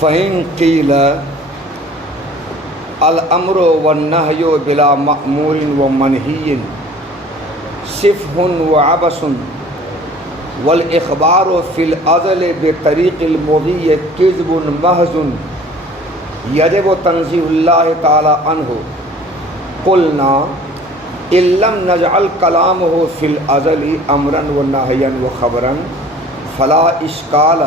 فَإِن قِيلَ الْأَمْرُ وَالنَّهْيُ بِلَا مَأْمُورٍ وَمَنْهِيٍّ صِفْحٌ وَعَبَثٌ وَالْإِخْبَارُ فِي الْأَزْلِ بِطَرِيقِ الْمُغِيِّ كِذْبٌ مَحْضٌ يَجِبُ تَنزِيهُ اللَّهِ تَعَالَى عَنْهُ قُلْنَا إِن لَّمْ نَجْعَلْ كَلَامَهُ فِي الْأَزْلِ أَمْرًا وَنَهْيًا وَخَبَرًا فَلَا إِشْكَالَ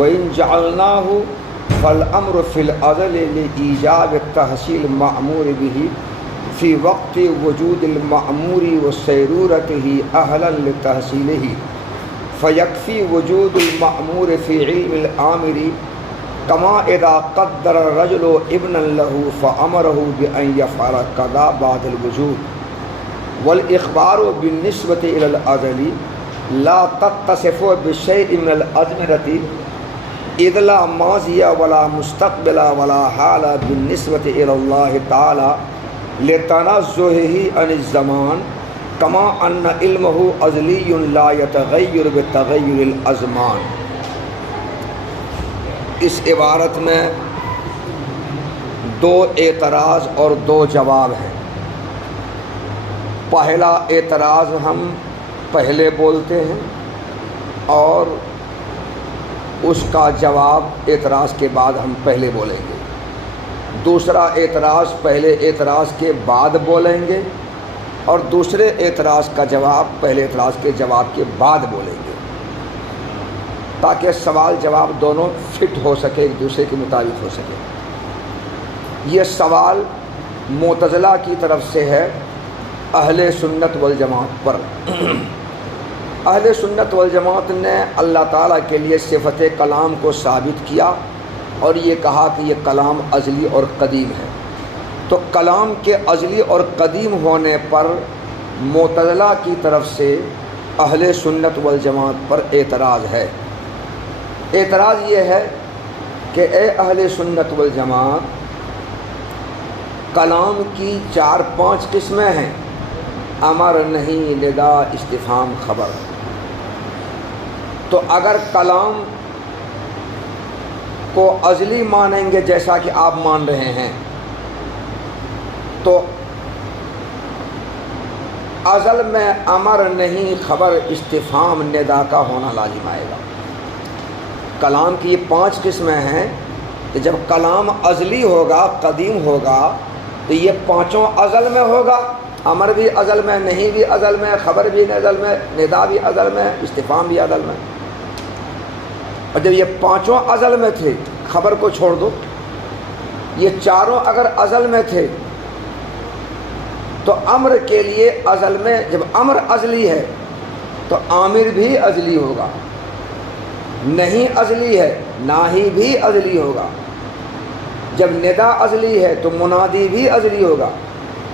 وَإِن جَعَلْنَاهُ فالامر فی الازل لایجاب التحصیل المأمور به فی وقت وجود المأمور وسیرورته اہلا لتحصیله فیکفی وجود المأمور فی علم الآمر کما اذا قدر الرجل ابنا له فامره بان یفعل کذا بعد الوجود والاخبار بالنسبة الى الازل لا تتصف بشیء من الازمنة اذ لا ماضی ولا مستقبل ولا حال بالنسبة الى اللہ تعالی لتنزہہ عن الزمان کما ان علمہ ازلی لا یتغیر بتغیر الازمان۔ اس عبارت میں دو اعتراض اور دو جواب ہیں۔ پہلا اعتراض ہم پہلے بولتے ہیں اور اس کا جواب اعتراض کے بعد ہم پہلے بولیں گے۔ دوسرا اعتراض پہلے اعتراض کے بعد بولیں گے اور دوسرے اعتراض کا جواب پہلے اعتراض کے جواب کے بعد بولیں گے، تاکہ سوال جواب دونوں فٹ ہو سکے، ایک دوسرے کے مطابق ہو سکے۔ یہ سوال معتزلہ کی طرف سے ہے اہل سنت والجماعت پر۔ اہل سنت والجماعت نے اللہ تعالیٰ کے لیے صفت کلام کو ثابت کیا اور یہ کہا کہ یہ کلام ازلی اور قدیم ہے۔ تو کلام کے ازلی اور قدیم ہونے پر معتزلہ کی طرف سے اہل سنت والجماعت پر اعتراض ہے۔ اعتراض یہ ہے کہ اے اہل سنت والجماعت، کلام کی 4-5 قسمیں ہیں: امر، نہیں، ندا، استفہام، خبر۔ تو اگر کلام کو ازلی مانیں گے جیسا کہ آپ مان رہے ہیں تو ازل میں امر، نہیں، خبر، استفہام، ندا کا ہونا لازم آئے گا۔ کلام کی یہ 5 قسمیں ہیں کہ جب کلام ازلی ہوگا، قدیم ہوگا، تو یہ 5 ازل میں ہوگا۔ امر بھی ازل میں، نہیں بھی ازل میں، خبر بھی ازل میں، ندا بھی ازل میں، استفہام بھی ازل میں۔ اور جب یہ 5 ازل میں تھے، خبر کو چھوڑ دو، یہ 4 اگر ازل میں تھے تو امر کے لیے ازل میں، جب امر ازلی ہے تو عامر بھی ازلی ہوگا، نہیں ازلی ہے ناہی بھی ازلی ہوگا، جب ندا ازلی ہے تو منادی بھی ازلی ہوگا،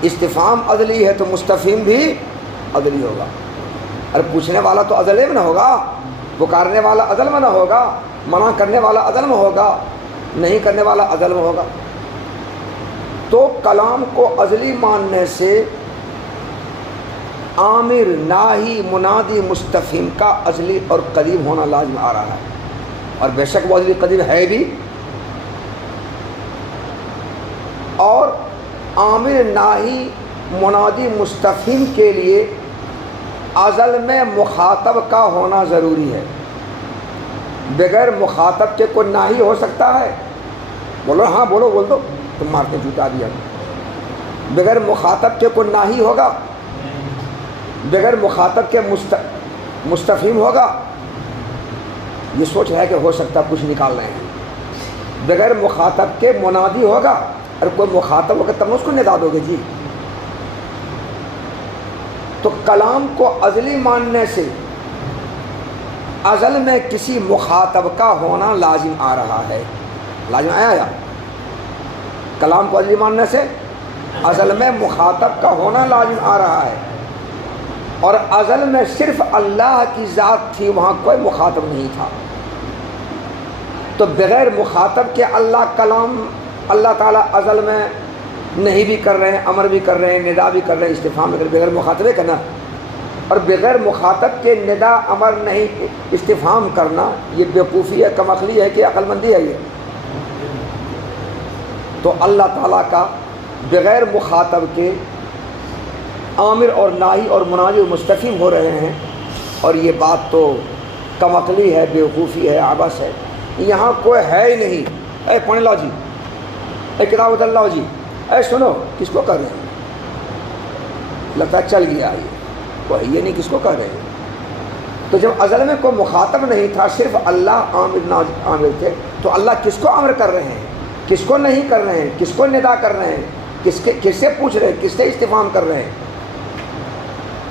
استفہام ازلی ہے تو مستفہم بھی ازلی ہوگا۔ اور پوچھنے والا تو ازل میں نہ ہوگا، پکارنے والا ازل میں نہ ہوگا، منع کرنے والا ازل میں ہوگا، نہیں کرنے والا ازل میں ہوگا۔ تو کلام کو ازلی ماننے سے عامر، ناہی، منادی، مستفہم کا ازلی اور قدیم ہونا لازم آ رہا ہے، اور بے شک وہ ازلی قدیم ہے بھی۔ اور عامر، ناہی، منادی، مستفہم کے لیے ازل میں مخاطب کا ہونا ضروری ہے۔ بغیر مخاطب کے کوئی ناہی ہو سکتا ہے؟ بولو ہاں، بولو، بول دو، تم مارتے جوتا دیا۔ بغیر مخاطب کے کوئی ناہی ہوگا؟ بغیر مخاطب کے مستفہم ہوگا؟ یہ سوچ رہا ہے کہ ہو سکتا کچھ نکال رہے ہیں۔ بغیر مخاطب کے منادی ہوگا، اور کوئی مخاطب ہوگا تب اس کو ندا دو گے جی۔ تو کلام کو ازلی ماننے سے ازل میں کسی مخاطب کا ہونا لازم آ رہا ہے۔ لازم آیا یا؟ کلام کو ازلی ماننے سے ازل میں مخاطب کا ہونا لازم آ رہا ہے، اور ازل میں صرف اللہ کی ذات تھی، وہاں کوئی مخاطب نہیں تھا۔ تو بغیر مخاطب کے اللہ کلام، اللہ تعالیٰ ازل میں نہیں بھی کر رہے ہیں، امر بھی کر رہے ہیں، ندا بھی کر رہے ہیں، استفہام بھی کر رہے ہیں، بغیر مخاطبے کرنا، اور بغیر مخاطب کے ندا، امر، نہیں، استفہام کرنا، یہ بیوقوفی ہے، کم عقلی ہے کہ عقل مندی ہے؟ تو اللہ تعالیٰ کا بغیر مخاطب کے آمر اور ناہی اور منادی اور مستفیم ہو رہے ہیں، اور یہ بات تو کم عقلی ہے، بیوقوفی ہے، عبث ہے۔ یہاں کوئی ہے ہی نہیں۔ اے پڑھ لاؤ جی، اے کتاب بدل لاؤ جی، اے سنو، کس کو کر رہے ہیں؟ لگتا ہے چل گیا یہ، کوئی یہ نہیں کس کو کر رہے ہیں۔ تو جب ازل میں کوئی مخاطب نہیں تھا، صرف اللہ عامر تھے، تو اللہ کس کو امر کر رہے ہیں، کس کو نہیں کر رہے ہیں، کس کو ندا کر رہے ہیں، کس سے پوچھ رہے ہیں، کس سے استفہام کر رہے ہیں؟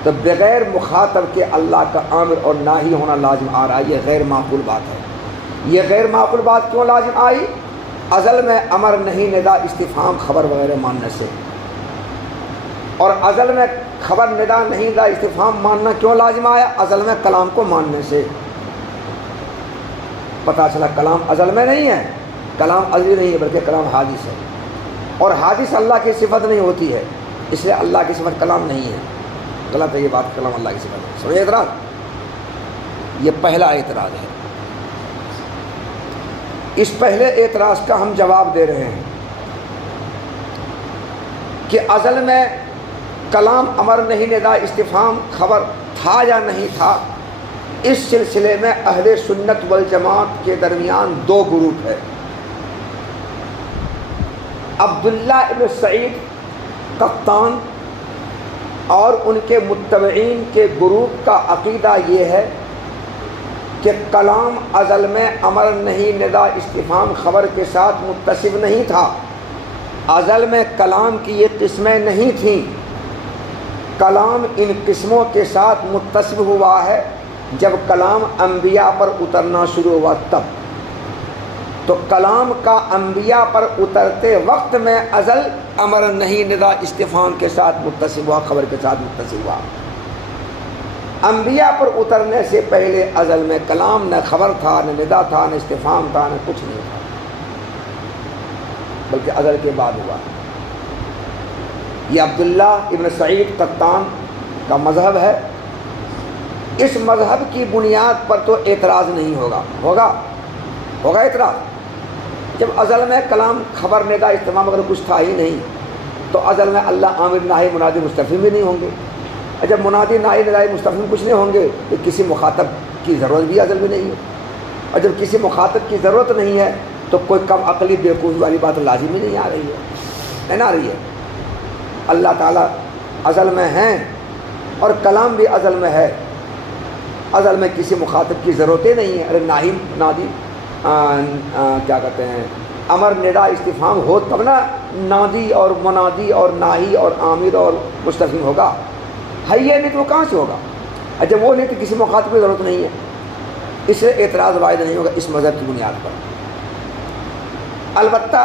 تو بغیر مخاطب کے اللہ کا عامر اور ناہی ہونا لازم آ رہا ہے، یہ غیر معقول بات ہے۔ یہ غیر معقول بات کیوں لازم آئی؟ ازل میں امر نہیں، ندا استفہام خبر وغیرہ ماننے سے، اور ازل میں خبر ندا نہیں ندا استفہام ماننا کیوں لازم آیا؟ ازل میں کلام کو ماننے سے۔ پتہ چلا کلام ازل میں نہیں ہے، کلام ازلی نہیں ہے بلکہ کلام حادث ہے، اور حادث اللہ کی صفت نہیں ہوتی ہے، اس لیے اللہ کی صفت کلام نہیں ہے۔ غلط ہے یہ بات، کلام اللہ کی صفت ہے۔ سمجھے اعتراض؟ یہ پہلا اعتراض ہے۔ اس پہلے اعتراض کا ہم جواب دے رہے ہیں کہ ازل میں کلام امر نہیں ندا استفہام خبر تھا یا نہیں تھا، اس سلسلے میں اہل سنت والجماعت کے درمیان دو گروپ ہے۔ عبداللہ ابن سعید قطان اور ان کے متبعین کے گروپ کا عقیدہ یہ ہے کہ کلام ازل میں امر نہیں ندا استفہام خبر کے ساتھ متصف نہیں تھا۔ ازل میں کلام کی یہ قسمیں نہیں تھیں، کلام ان قسموں کے ساتھ متصف ہوا ہے جب کلام انبیاء پر اترنا شروع ہوا تب۔ تو کلام کا انبیاء پر اترتے وقت میں ازل امر نہیں ندا استفہام کے ساتھ متصف ہوا، خبر کے ساتھ متصف ہوا۔ انبیاء پر اترنے سے پہلے ازل میں کلام نہ خبر تھا، نہ ندا تھا، نہ استفہام تھا، نہ کچھ نہیں تھا، بلکہ ازل کے بعد ہوا۔ یہ عبداللہ ابن سعید قطان کا مذہب ہے۔ اس مذہب کی بنیاد پر تو اعتراض نہیں ہوگا اعتراض۔ جب ازل میں کلام خبر ندا استفہام اگر کچھ تھا ہی نہیں، تو ازل میں اللہ عامر ناہی منادی مستفہم بھی نہیں ہوں گے۔ جب منادی ناہی ندائی مستفہم کچھ نہیں ہوں گے تو کسی مخاطب کی ضرورت بھی ازل میں نہیں ہے، اور جب کسی مخاطب کی ضرورت نہیں ہے تو کوئی کم عقلی بیوقوفی والی بات لازم ہی نہیں آ رہی ہے نا، آ رہی ہے۔ اللہ تعالیٰ ازل میں ہیں اور کلام بھی ازل میں ہے، ازل میں کسی مخاطب کی ضرورت ہی نہیں ہے۔ ارے ناہی نادی کیا کہتے ہیں، امر ندا استفہام ہو تب نا نادی اور منادی اور ناہی اور عامر اور مستفہم ہوگا، ہے یہ نہیں تو وہ کہاں سے ہوگا؟ جب وہ نہیں تو کسی مخاطب کی ضرورت نہیں ہے، اس سے اعتراض وارد نہیں ہوگا اس مذہب کی بنیاد پر۔ البتہ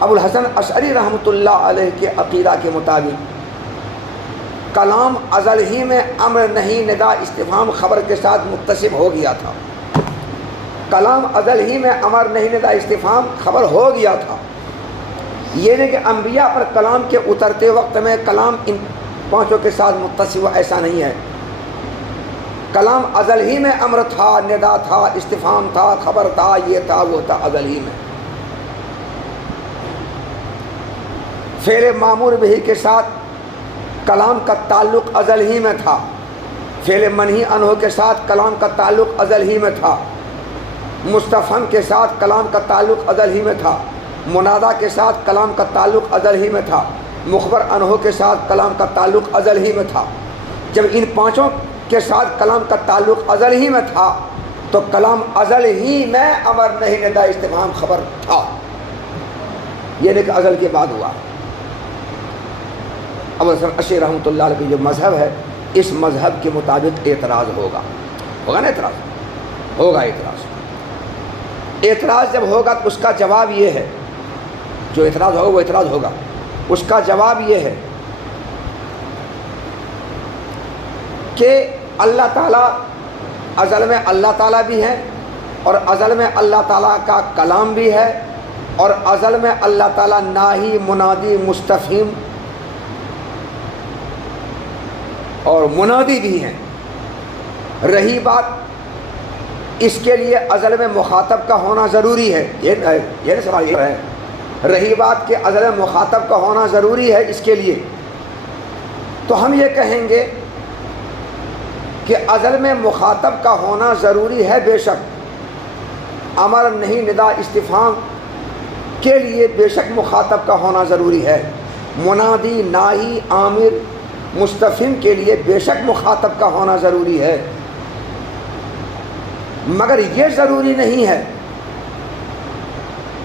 ابو الحسن اشعری رحمۃ اللہ علیہ کے عقیدہ کے مطابق کلام ازل ہی میں امر نہیں ندا استفہام خبر کے ساتھ متصف ہو گیا تھا۔ کلام ازل ہی میں امر نہیں ندا استفہام خبر ہو گیا تھا، یہ نہیں کہ انبیاء پر کلام کے اترتے وقت میں کلام ان پانچوں کے ساتھ متصف ہوا، ایسا نہیں ہے۔ کلام ازل ہی میں امر تھا، ندا تھا، استفہام تھا، خبر تھا، یہ تھا وہ تھا، ازل ہی میں۔ فعل مامور بہ کے ساتھ کلام کا تعلق ازل ہی میں تھا، فعل منہی عنہ کے ساتھ کلام کا تعلق ازل ہی میں تھا، مستفہم کے ساتھ کلام کا تعلق ازل ہی میں تھا، منادا کے ساتھ کلام کا تعلق ازل ہی میں تھا، مخبر عنہ کے ساتھ کلام کا تعلق ازل ہی میں تھا۔ جب ان پانچوں کے ساتھ کلام کا تعلق ازل ہی میں تھا تو کلام ازل ہی میں امر نہیں ندا استفہام خبر تھا، یہ نہیں کہ ازل کے بعد ہوا۔ ابو الحسن اشعری رحمۃ اللہ علیہ کی جو مذہب ہے، اس مذہب کے مطابق اعتراض ہوگا نا، اعتراض ہوگا۔ اعتراض جب ہوگا تو اس کا جواب یہ ہے، جو اعتراض ہوگا وہ اعتراض ہوگا، اس کا جواب یہ ہے کہ اللہ تعالیٰ ازل میں اللہ تعالیٰ بھی ہے، اور ازل میں اللہ تعالیٰ کا کلام بھی ہے، اور ازل میں اللہ تعالیٰ ناہی منادی مستفہم اور منادی بھی ہیں۔ رہی بات اس کے لیے ازل میں مخاطب کا ہونا ضروری ہے. یہ سوال یہ ہے. رہی بات کہ ازل میں مخاطب کا ہونا ضروری ہے اس کے لیے، تو ہم یہ کہیں گے کہ ازل میں مخاطب کا ہونا ضروری ہے بے شک. امر نہیں ندا استفہام کے لیے بے شک مخاطب کا ہونا ضروری ہے. منادی ناہی آمر مستفہم کے لیے بے شک مخاطب کا ہونا ضروری ہے، مگر یہ ضروری نہیں ہے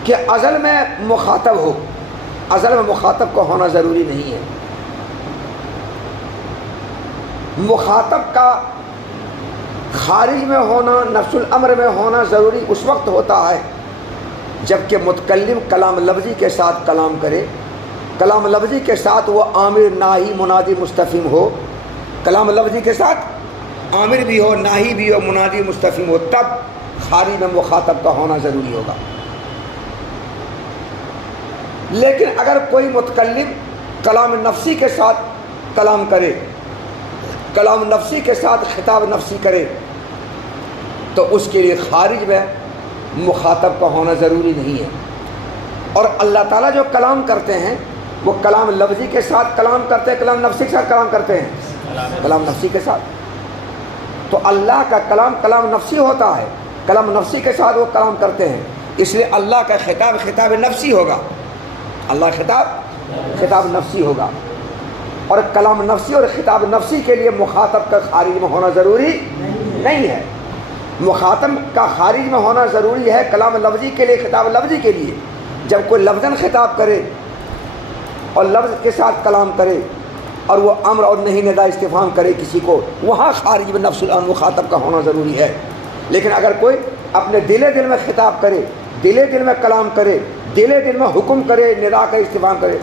کہ ازل میں مخاطب ہو. ازل میں مخاطب کا ہونا ضروری نہیں ہے. مخاطب کا خارج میں ہونا، نفس الامر میں ہونا ضروری اس وقت ہوتا ہے جب کہ متکلم کلام لفظی کے ساتھ کلام کرے. کلام لفظی کے ساتھ وہ آمر ناہی منادی مستفہم ہو. کلام لفظی کے ساتھ آمر بھی ہو، ناہی بھی ہو، منادی مستفہم ہو، تب خارج میں مخاطب کا ہونا ضروری ہوگا. لیکن اگر کوئی متکلم کلام نفسی کے ساتھ کلام کرے، کلام نفسی کے ساتھ خطاب نفسی کرے، تو اس کے لیے خارج میں مخاطب کا ہونا ضروری نہیں ہے. اور اللہ تعالیٰ جو کلام کرتے ہیں وہ کلام لفظی کے ساتھ کلام کرتے ہیں، کلام نفسی کے ساتھ کلام کرتے ہیں، کلام نفسی کے ساتھ. تو اللہ کا کلام کلام نفسی ہوتا ہے، کلام نفسی کے ساتھ وہ کلام کرتے ہیں، اس لیے اللہ کا خطاب خطاب نفسی ہوگا. اللہ خطاب نفسی ہوگا. اور کلام نفسی اور خطاب نفسی کے لیے مخاطب کا خارج میں ہونا ضروری نہیں ہے. مخاطب کا خارج میں ہونا ضروری ہے کلام لفظی کے لیے، خطاب لفظی کے لیے. جب کوئی لفظاً خطاب کرے اور لفظ کے ساتھ کلام کرے اور وہ امر اور نہیں ندا استفہام کرے کسی کو، وہاں خارج میں نفس مخاطب کا ہونا ضروری ہے. لیکن اگر کوئی اپنے دل میں خطاب کرے، دل میں کلام کرے، دل میں حکم کرے، ندا کا استفہام کرے،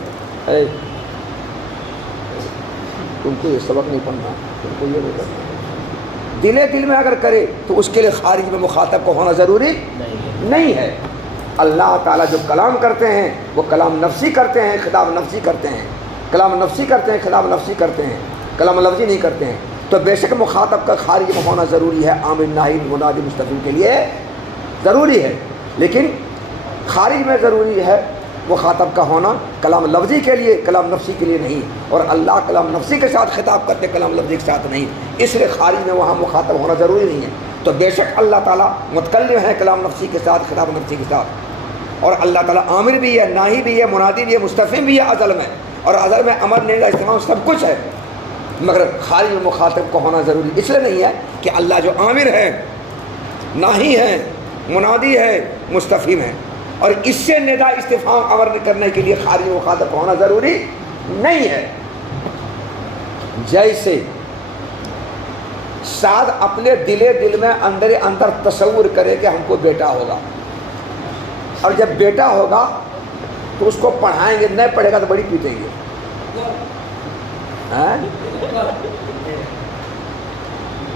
تم کو یہ سبق نہیں پڑھنا، تم کو یہ نہیں کرنا، دل میں اگر کرے تو اس کے لیے خارج میں مخاطب کو ہونا ضروری نہیں ہے. اللہ تعالیٰ جو کلام کرتے ہیں وہ کلام نفسی کرتے ہیں، خطاب نفسی کرتے ہیں. کلام نفسی کرتے ہیں، خطاب نفسی کرتے ہیں، کلام لفظی نہیں کرتے ہیں. تو بے شک مخاطب کا خارج میں ہونا ضروری ہے، آمر ناہی منادی مستفہم کے لیے ضروری ہے. لیکن خارج میں ضروری ہے مخاطب کا ہونا کلام لفظی کے لیے، کلام نفسی کے لیے نہیں. اور اللہ کلام نفسی کے ساتھ خطاب کرتے، کلام لفظی کے ساتھ نہیں، اس لیے خارج میں وہاں مخاطب ہونا ضروری نہیں ہے. تو بے شک اللہ تعالیٰ متکلم ہے کلام نفسی کے ساتھ، خطاب نفسی کے ساتھ. اور اللہ تعالیٰ عامر بھی ہے، ناہی بھی ہے، منادی بھی ہے، مستفہم بھی ہے ازل میں. اور ازل میں امر نہیں کا استعمال سب کچھ ہے، مگر خارج میں مخاطب کو ہونا ضروری اس لیے نہیں ہے کہ اللہ جو عامر ہے، ناہی ہے، منادی ہے، مستفہم ہے، اور اس سے ندا استفہام امر کرنے کے لیے خارج مخاطب ہونا ضروری نہیں ہے. جیسے سعد اپنے دل میں اندر تصور کرے کہ ہم کو بیٹا ہوگا، اور جب بیٹا ہوگا تو اس کو پڑھائیں گے، نہیں پڑھے گا تو بڑی پیٹیں گے.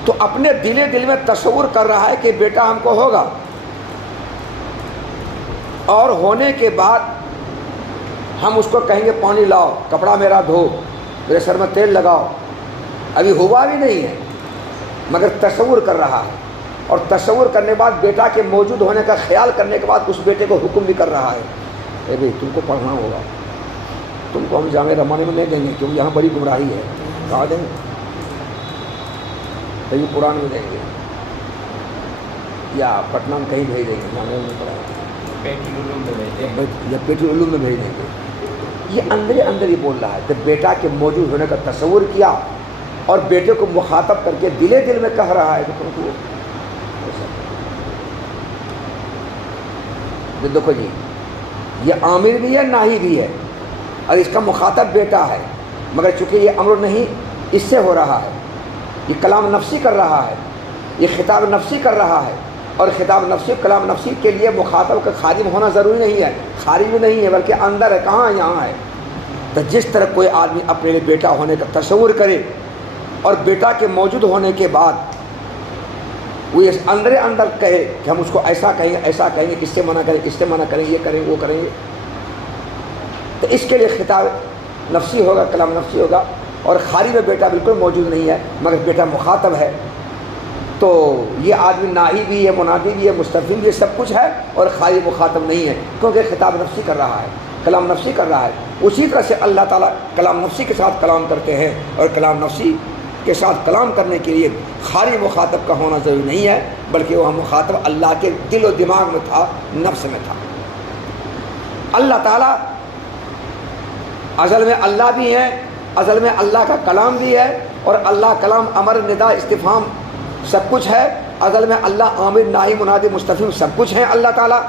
تو اپنے دل میں تصور کر رہا ہے کہ بیٹا ہم کو ہوگا، اور ہونے کے بعد ہم اس کو کہیں گے پانی لاؤ، کپڑا میرا دھو، میرے سر میں تیل لگاؤ. ابھی ہوا بھی نہیں ہے مگر تصور کر رہا ہے. اور تصور کرنے کے بعد بیٹا کے موجود ہونے کا خیال کرنے کے بعد اس بیٹے کو حکم بھی کر رہا ہے، اے بھائی تم کو پڑھنا ہوگا، تم کو ہم جامع رمانے میں نہیں دیں گے کیونکہ یہاں بڑی گمراہی ہے. کہاں دیں گے؟ کہیں قرآن میں دیں گے یا پٹنہ میں کہیں بھیج دیں گے، جامع میں پڑھائیں گے یا پیٹی علوم میں بھیج دیں گے. یہ اندر ہی بول رہا ہے کہ بیٹا کے موجود ہونے کا تصور کیا اور بیٹے کو مخاطب کر کے دل میں کہہ رہا ہے کہ تم کو. دیکھو جی، یہ عامر بھی ہے، ناہی بھی ہے، اور اس کا مخاطب بیٹا ہے، مگر چونکہ یہ امر نہیں اس سے ہو رہا ہے، یہ کلام نفسی کر رہا ہے، یہ خطاب نفسی کر رہا ہے. اور خطاب نفسی کلام نفسی کے لیے مخاطب کا خارج ہونا ضروری نہیں ہے، خارج میں نہیں ہے بلکہ اندر ہے. کہاں؟ یہاں ہے. تو جس طرح کوئی آدمی اپنے لیے بیٹا ہونے کا تصور کرے اور بیٹا کے موجود ہونے کے بعد وہ اس اندر کہے کہ ہم اس کو ایسا کہیں گے، ایسا کہیں گے، اس سے منع کریں، اس سے منع کریں گے، یہ کریں گے، وہ کریں گے، تو اس کے لیے خطاب نفسی ہوگا، کلام نفسی ہوگا. اور خارج میں بیٹا بالکل موجود نہیں ہے مگر بیٹا مخاطب ہے. تو یہ آدمی ناہی بھی ہے، منادی بھی ہے، مستفہم بھی ہے، سب کچھ ہے، اور خالی مخاطب نہیں ہے، کیونکہ خطاب نفسی کر رہا ہے، کلام نفسی کر رہا ہے۔ اسی طرح سے اللہ تعالیٰ کلام نفسی کے ساتھ کلام کرتے ہیں، اور کلام نفسی کے ساتھ کلام کرنے کے لیے خالی مخاطب کا ہونا ضروری نہیں ہے، بلکہ وہ مخاطب اللہ کے دل و دماغ میں تھا، نفس میں تھا۔ اللہ تعالیٰ ازل میں اللہ بھی ہے، ازل میں اللہ کا کلام بھی ہے، اور اللہ کلام امر ندا استفہام سب کچھ ہے۔ ازل میں اللہ عامر ناہی منادی مستفہم سب کچھ ہیں اللہ تعالیٰ،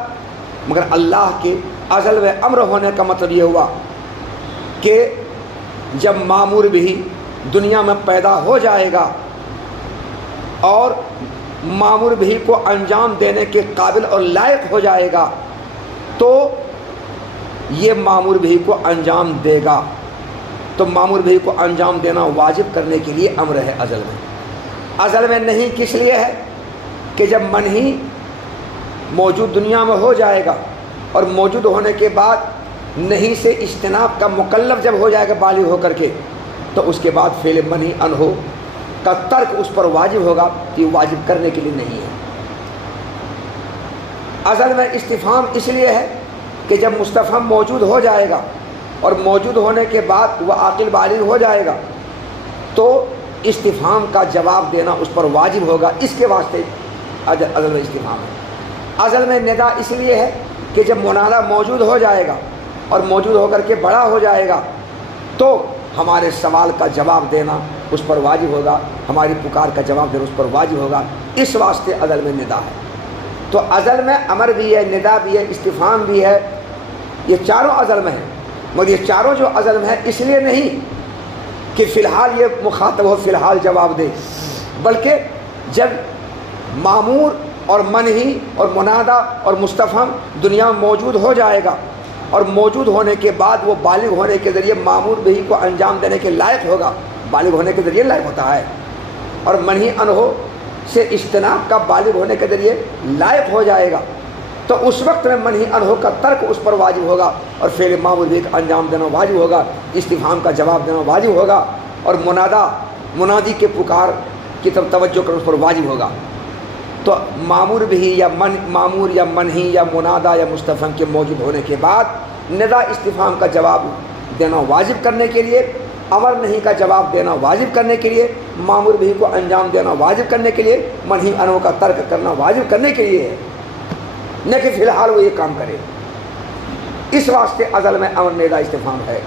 مگر اللہ کے ازل میں امر ہونے کا مطلب یہ ہوا کہ جب مامور بھی دنیا میں پیدا ہو جائے گا اور مامور بھی کو انجام دینے کے قابل اور لائق ہو جائے گا تو یہ مامور بھی کو انجام دے گا۔ تو مامور بھی کو انجام دینا واجب کرنے کے لیے امر ہے ازل میں۔ ازل میں نہیں کس لیے ہے کہ جب منہی موجود دنیا میں ہو جائے گا اور موجود ہونے کے بعد نہیں سے اجتناب کا مکلف جب ہو جائے گا بالغ ہو کر کے، تو اس کے بعد فعل منہی انہو کا ترک اس پر واجب ہوگا، کہ واجب کرنے کے لیے نہیں ہے۔ ازل میں استفہام اس لیے ہے کہ جب مستفہم موجود ہو جائے گا اور موجود ہونے کے بعد وہ عاقل بالغ ہو جائے گا تو استفہام کا جواب دینا اس پر واجب ہوگا، اس کے واسطے ازل میں استفہام ہے۔ ازل میں ندا اس لیے ہے کہ جب منادا موجود ہو جائے گا اور موجود ہو کر کے بڑا ہو جائے گا تو ہمارے سوال کا جواب دینا اس پر واجب ہوگا، ہماری پکار کا جواب دینا اس پر واجب ہوگا، اس واسطے ازل میں ندا ہے۔ تو ازل میں امر بھی ہے، ندا بھی ہے، استفہام بھی ہے، یہ چاروں ازل میں ہیں، مگر یہ چاروں جو ازل میں ہے اس لیے نہیں کہ فی الحال یہ مخاطب ہو فی الحال جواب دے، بلکہ جب مامور اور منہی اور منادا اور مستفہم دنیا میں موجود ہو جائے گا اور موجود ہونے کے بعد وہ بالغ ہونے کے ذریعے مامور بھی کو انجام دینے کے لائق ہوگا، بالغ ہونے کے ذریعے لائق ہوتا ہے، اور منہی انہو سے اجتناب کا بالغ ہونے کے ذریعے لائق ہو جائے گا، تو اس وقت میں منہی انہو کا ترک اس پر واجب ہوگا اور فعل مامور بھی کا انجام دینا واجب ہوگا، استفہام کا جواب دینا واجب ہوگا، اور منادی کے پکار کی طرف توجہ کرنا اس پر واجب ہوگا۔ تو مامور بھی یا مامور یا منہی یا منادا یا مستفہم کے موجود ہونے کے بعد ندا استفہام کا جواب دینا واجب کرنے کے لیے، امر نہیں کا جواب دینا واجب کرنے کے لیے، مامور بھی کو انجام دینا واجب کرنے کے لیے، منہی انہو کا ترک کرنا واجب کرنے کے لیے ہے، نہ کہ فی الحال وہ یہ کام کرے۔ اس واسطے ازل میں امر ندا استفہام ہے،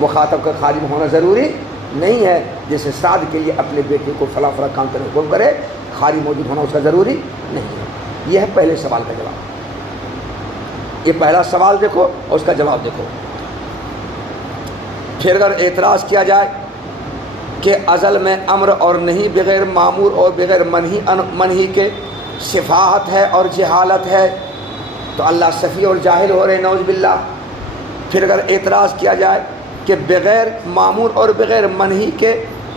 مخاطب کا خادم ہونا ضروری نہیں ہے، جیسے سعد کے لیے اپنے بیٹے کو فلاں فلاں کام کرنے کو حکم کرے، خالی موجود ہونا اس کا ضروری نہیں ہے۔ یہ ہے پہلے سوال کا جواب، یہ پہلا سوال دیکھو اور اس کا جواب دیکھو۔ پھر اگر اعتراض کیا جائے کہ ازل میں امر اور نہیں بغیر مامور اور بغیر منہی کے صفاحت ہے اور جہالت ہے تو اللہ صفی اور جاہل ہو رہے نعوذ باللہ۔ پھر اگر اعتراض کیا جائے کہ بغیر مامور اور بغیر منہی کے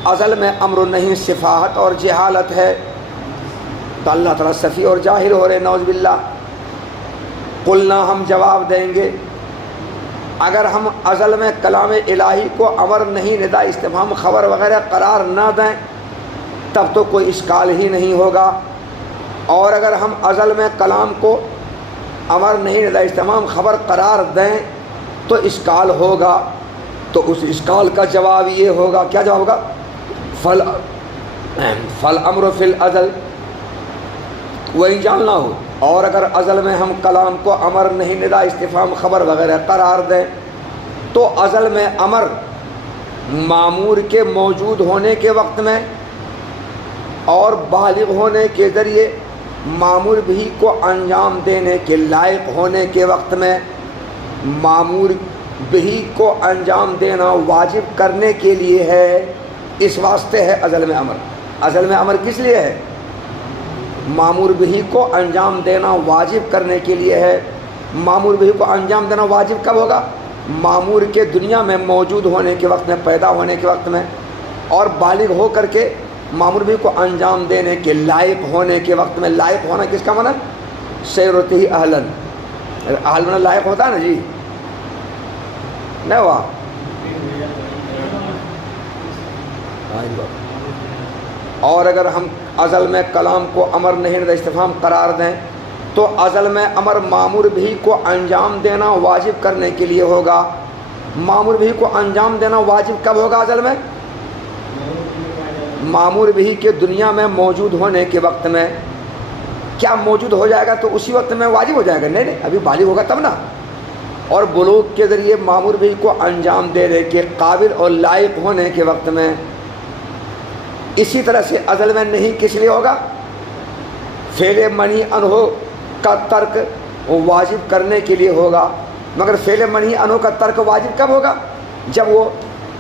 ازل میں امر و نہیں صفاحت اور جہالت ہے تو اللہ تعالیٰ صفی اور جاہل ہو رہے نعوذ باللہ۔ قلنا ہم جواب دیں گے اگر ہم ازل میں کلام الہی کو امر نہیں ندا استفہام خبر وغیرہ قرار نہ دیں تب تو کوئی اشکال ہی نہیں ہوگا، اور اگر ہم ازل میں کلام کو امر نہیں ندا استفہام خبر قرار دیں تو اشکال ہوگا، تو اس اشکال کا جواب یہ ہوگا، کیا جواب ہوگا؟ فالامر فی الازل، وہی جاننا ہو، اور اگر ازل میں ہم کلام کو امر نہیں ندا استفہام خبر وغیرہ قرار دیں تو ازل میں امر مامور کے موجود ہونے کے وقت میں اور بالغ ہونے کے ذریعے مامور بھی کو انجام دینے کے لائق ہونے کے وقت میں مامور بھی کو انجام دینا واجب کرنے کے لیے ہے، اس واسطے ہے ازل میں امر۔ ازل میں امر کس لیے ہے؟ مامور بھی کو انجام دینا واجب کرنے کے لیے ہے۔ مامور بھی کو انجام دینا واجب کب ہوگا؟ مامور کے دنیا میں موجود ہونے کے وقت میں، پیدا ہونے کے وقت میں، اور بالغ ہو کر کے مامور بھی کو انجام دینے کے لائق ہونے کے وقت میں۔ لائق ہونا کس کا معنی؟ سیرتی اہلن، اہل میں لائق ہوتا ہے نا جی، نہیں ہوا؟ اور اگر ہم ازل میں کلام کو امر نہیں ندى استفہام قرار دیں تو ازل میں امر مامور بھی کو انجام دینا واجب کرنے کے لیے ہوگا. مامور بھی کو انجام دینا واجب کب ہوگا ازل میں؟ مامور بھی کے دنیا میں موجود ہونے کے وقت میں. کیا موجود ہو جائے گا تو اسی وقت میں واجب ہو جائے گا؟ نہیں نہیں، ابھی بالغ ہوگا تب نا. اور بلوغ کے ذریعے مامور بھی کو انجام دینے کے قابل اور لائق ہونے کے وقت میں. اسی طرح سے ازل میں نہیں کس لیے ہوگا؟ فعل منہی عنہ کا ترک واجب کرنے کے لیے ہوگا. مگر فعل منہی عنہ کا ترک واجب کب ہوگا؟ جب وہ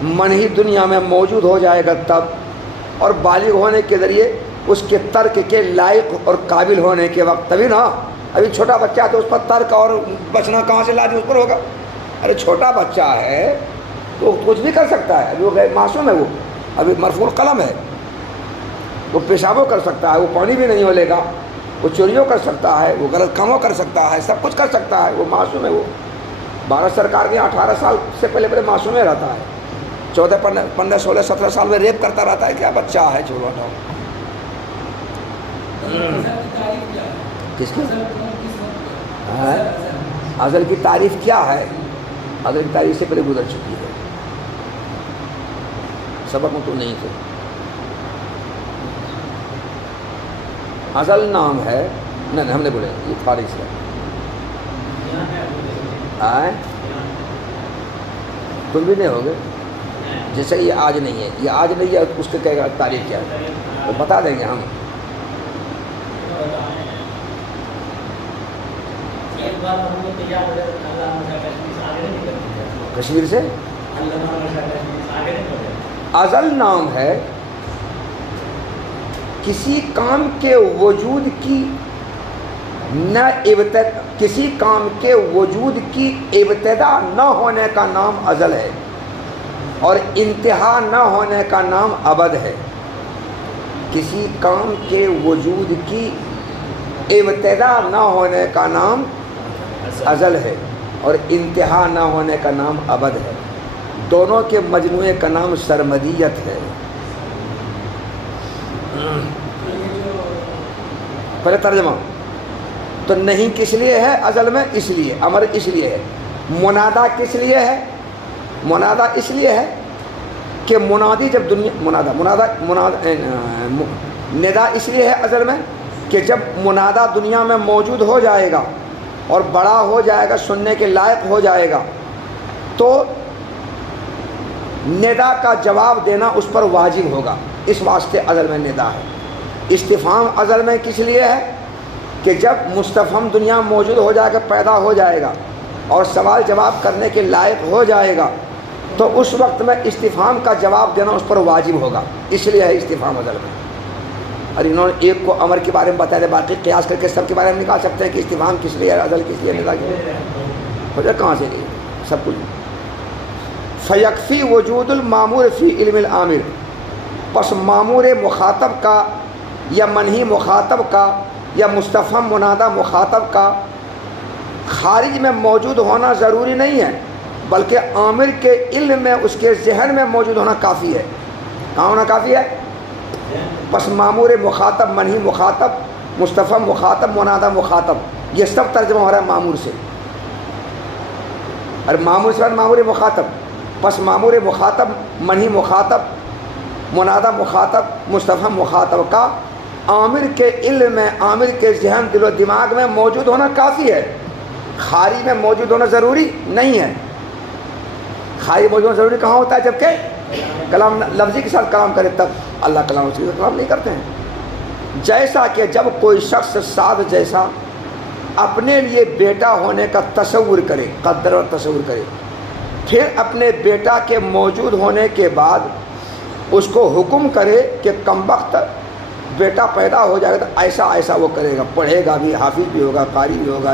منہی دنیا میں موجود ہو جائے گا تب، اور بالغ ہونے کے ذریعے اس کے ترک کے لائق اور قابل ہونے کے وقت تبھی نا. ابھی چھوٹا بچہ ہے تو اس پر ترک اور بچنا کہاں سے لازم اس پر ہوگا؟ ارے چھوٹا بچہ ہے تو کچھ بھی کر سکتا ہے، ابھی وہ غیر معصوم ہے، وہ ابھی مرفوع القلم ہے، وہ پیشابوں کر سکتا ہے، وہ پانی بھی نہیں ہولے گا، وہ چوریوں کر سکتا ہے، وہ غلط کاموں کر سکتا ہے، سب کچھ کر سکتا ہے، وہ معصوم ہے. وہ بھارت سرکار کے 18 سال سے پہلے معصوم میں رہتا ہے، 14 15 16 17 سال میں ریپ کرتا رہتا ہے. کیا بچہ ہے چھوٹا. کس کی ازل کی تعریف کیا ہے؟ ازل کی تعریف سے پہلے گزر چکی ہے، سبق میں تو نہیں تھے. ازل نام ہے، نہیں ہم نے بولے یہ فارغ ہے. تم بھی نہیں ہوگے جیسے یہ آج نہیں ہے، یہ آج نہیں ہے اس کے کہے گا تاریخ کیا ہے وہ بتا دیں گے ہم. کشمیر سے ازل نام ہے کسی کام کے وجود کی کسی کام کے وجود کی ابتدا نہ ہونے کا نام ازل ہے، اور انتہا نہ ہونے کا نام ابد ہے. کسی کام کے وجود کی ابتدا نہ ہونے کا نام ازل ہے، اور انتہا نہ ہونے کا نام ابد ہے. دونوں کے مجموعے کا نام سرمدیت ہے. پہلے ترجمہ تو نہیں کس لیے ہے ازل میں؟ اس لیے. امر اس لیے ہے. منادا کس لیے ہے؟ منادا اس لیے ہے کہ منادی جب ندا اس لیے ہے ازل میں کہ جب منادا دنیا میں موجود ہو جائے گا اور بڑا ہو جائے گا، سننے کے لائق ہو جائے گا، تو ندا کا جواب دینا اس پر واجب ہوگا. اس واسطے ازل میں ندا ہے. استفہام ازل میں کس لیے ہے کہ جب مستفہم دنیا میں موجود ہو جائے گا، پیدا ہو جائے گا اور سوال جواب کرنے کے لائق ہو جائے گا، تو اس وقت میں استفہام کا جواب دینا اس پر واجب ہوگا. اس لیے ہے استفہام ازل میں. اور انہوں نے ایک کو امر کے بارے میں بتایا تھا، باقی قیاس کر کے سب کے بارے میں نکال سکتے ہیں کہ استفہام کس لیے ہے، ازل کس لیے، ندا کس لیے. ہو جائے کہاں سے گئی سب کچھ. فیکفی وجود المامور فی علم العامر. پس مامور مخاطب کا یا منہی مخاطب کا یا مستفہم منادہ مخاطب کا خارج میں موجود ہونا ضروری نہیں ہے، بلکہ عامر کے علم میں، اس کے ذہن میں موجود ہونا کافی ہے. کہاں ہونا کافی ہے؟ پس مامور مخاطب، منہی مخاطب، مستفہم مخاطب، منادہ مخاطب، یہ سب ترجمہ ہو رہا ہے مامور سے. اور مامور سے مامور مخاطب، پس مامور مخاطب، منہی مخاطب، منادہ مخاطب، مستفہم مخاطب کا عامر کے علم میں، عامر کے ذہن، دل و دماغ میں موجود ہونا کافی ہے. خارج میں موجود ہونا ضروری نہیں ہے. خارج موجود ہونا ضروری کہاں ہوتا ہے؟ جبکہ کلام لفظی کے ساتھ کلام کرے تب. اللہ کلام اس کے کلام نہیں کرتے ہیں. جیسا کہ جب کوئی شخص سعد جیسا اپنے لیے بیٹا ہونے کا تصور کرے، قدر اور تصور کرے، پھر اپنے بیٹا کے موجود ہونے کے بعد اس کو حکم کرے کہ کمبخت بیٹا پیدا ہو جائے گا تو ایسا ایسا وہ کرے گا، پڑھے گا بھی، حافظ بھی ہوگا، قاری بھی ہوگا،